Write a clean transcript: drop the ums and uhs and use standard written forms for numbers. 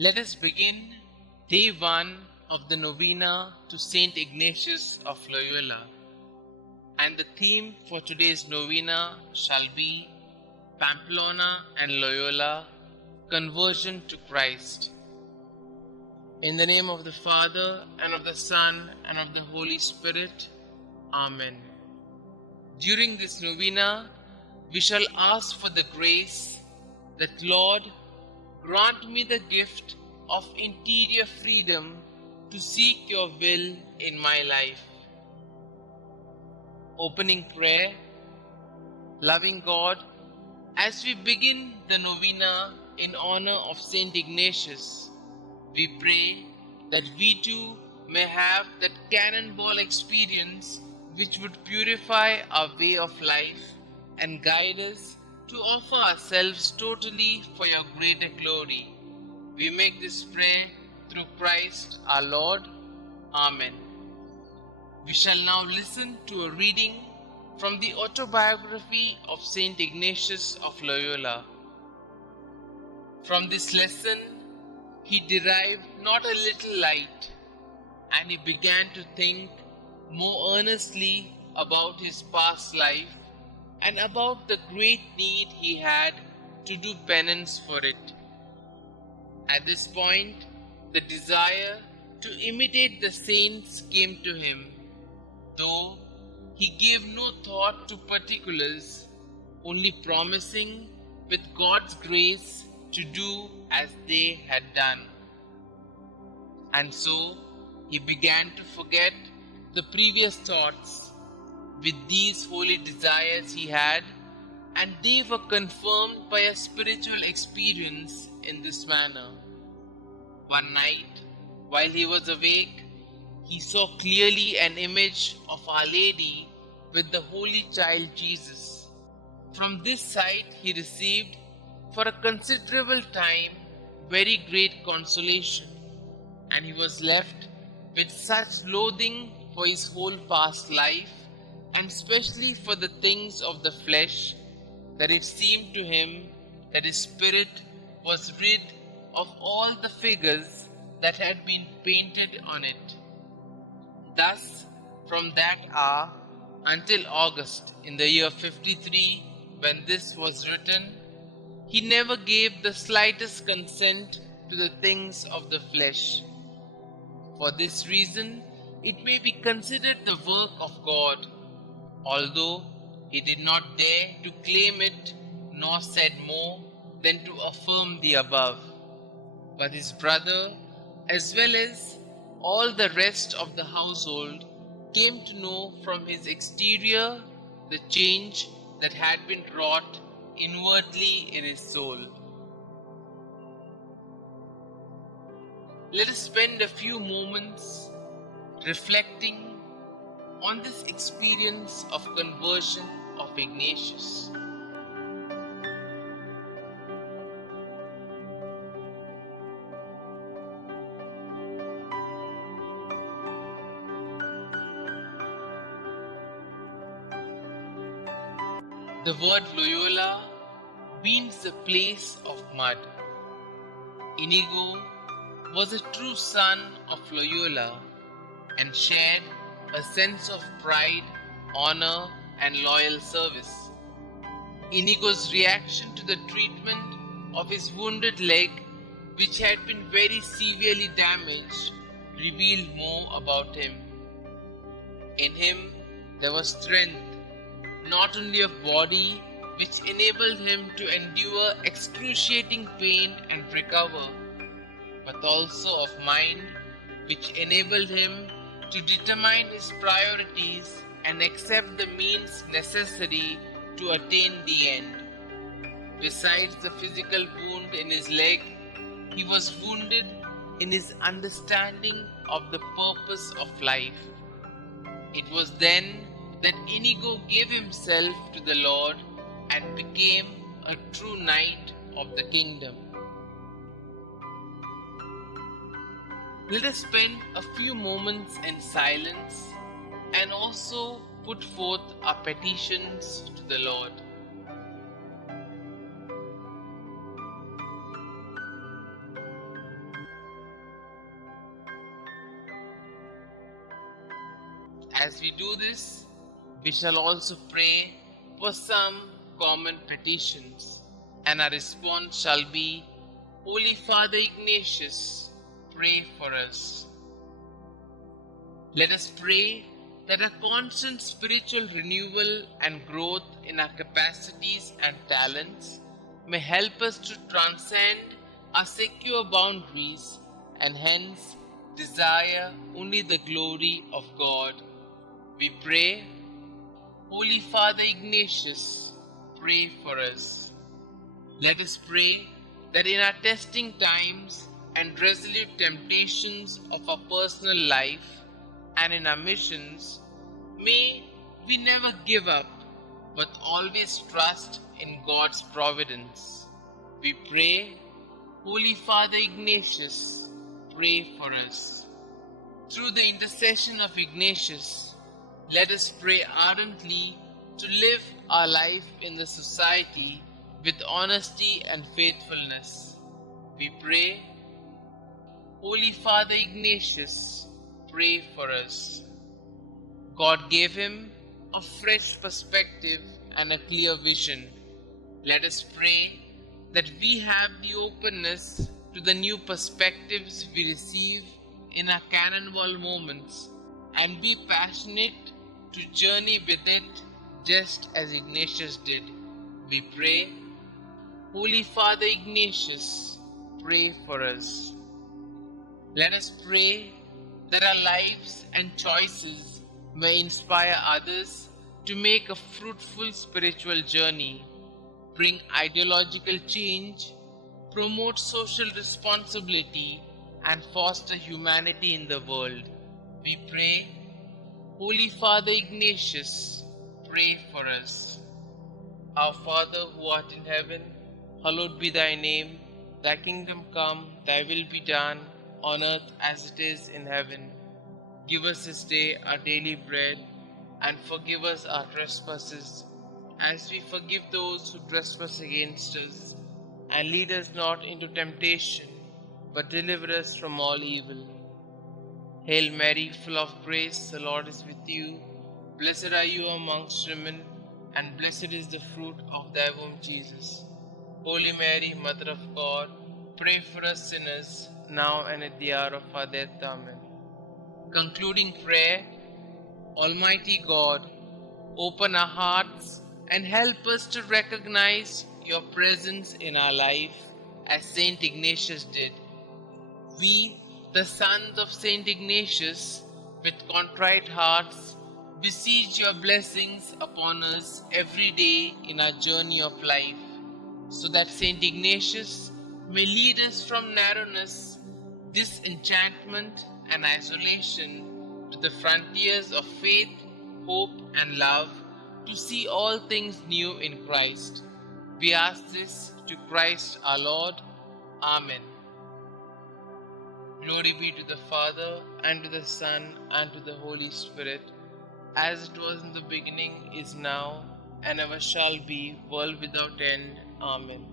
Let us begin day 1 of the Novena to St Ignatius of Loyola. And the theme for today's Novena shall be Pamplona and Loyola, Conversion to Christ. In the name of the Father, and of the Son, and of the Holy Spirit. Amen. During this Novena, we shall ask for the grace that, Lord, grant me the gift of interior freedom to seek your will in my life. Opening prayer. Loving God, as we begin the Novena in honor of St Ignatius, we pray that we too may have that cannonball experience which would purify our way of life and guide us to offer ourselves totally for your greater glory. We make this prayer through Christ our Lord. Amen. We shall now listen to a reading from the autobiography of St Ignatius of Loyola. From this lesson, he derived not a little light, and he began to think more earnestly about his past life and about the great need he had to do penance for it. At this point, the desire to imitate the saints came to him, though he gave no thought to particulars, only promising with God's grace to do as they had done. And so he began to forget the previous thoughts with these holy desires he had, and they were confirmed by a spiritual experience in this manner. One night, while he was awake, he saw clearly an image of Our Lady with the Holy Child Jesus. From this sight he received, for a considerable time, very great consolation, and he was left with such loathing for his whole past life, and especially for the things of the flesh, that it seemed to him that his spirit was rid of all the figures that had been painted on it. Thus, from that hour until August in the year 53, when this was written, he never gave the slightest consent to the things of the flesh. For this reason, it may be considered the work of God, although he did not dare to claim it, nor said more than to affirm the above. But his brother, as well as all the rest of the household, came to know from his exterior the change that had been wrought inwardly in his soul. Let us spend a few moments reflecting on this experience of conversion of Ignatius. The word Loyola means the place of mud. Inigo was a true son of Loyola and shared a sense of pride, honor, and loyal service. Inigo's reaction to the treatment of his wounded leg, which had been very severely damaged, revealed more about him. In him there was strength, not only of body, which enabled him to endure excruciating pain and recover, but also of mind, which enabled him to determine his priorities and accept the means necessary to attain the end. Besides the physical wound in his leg, he was wounded in his understanding of the purpose of life. It was then that Inigo gave himself to the Lord and became a true knight of the kingdom. Let us spend a few moments in silence and also put forth our petitions to the Lord. As we do this, we shall also pray for some common petitions, and our response shall be, Holy Father Ignatius, pray for us. Let us pray that a constant spiritual renewal and growth in our capacities and talents may help us to transcend our secure boundaries and hence desire only the glory of God. We pray, Holy Father Ignatius, pray for us. Let us pray that in our testing times and resolute temptations of our personal life and in our missions, may we never give up, but always trust in God's providence. We pray, Holy Father Ignatius, pray for us. Through the intercession of Ignatius, let us pray ardently to live our life in the society with honesty and faithfulness. We pray, Holy Father Ignatius, pray for us. God gave him a fresh perspective and a clear vision. Let us pray that we have the openness to the new perspectives we receive in our cannonball moments and be passionate to journey with it just as Ignatius did. We pray, Holy Father Ignatius, pray for us. Let us pray that our lives and choices may inspire others to make a fruitful spiritual journey, bring ideological change, promote social responsibility, and foster humanity in the world. We pray, Holy Father Ignatius, pray for us. Our Father who art in heaven, hallowed be thy name. Thy kingdom come, thy will be done, on earth as it is in heaven. Give us this day our daily bread, and forgive us our trespasses, as we forgive those who trespass against us. And lead us not into temptation, but deliver us from all evil. Hail Mary, full of grace, the Lord is with you. Blessed are you amongst women, and blessed is the fruit of thy womb, Jesus. Holy Mary, Mother of God, pray for us sinners, now and at the hour of our death. Amen. Concluding prayer, Almighty God, open our hearts and help us to recognize your presence in our life as St Ignatius did. We, the sons of St Ignatius, with contrite hearts, beseech your blessings upon us every day in our journey of life, so that St Ignatius may lead us from narrowness, disenchantment, and isolation to the frontiers of faith, hope, and love, to see all things new in Christ. We ask this to Christ our Lord. Amen. Glory be to the Father, and to the Son, and to the Holy Spirit, as it was in the beginning, is now, and ever shall be, world without end. Amen.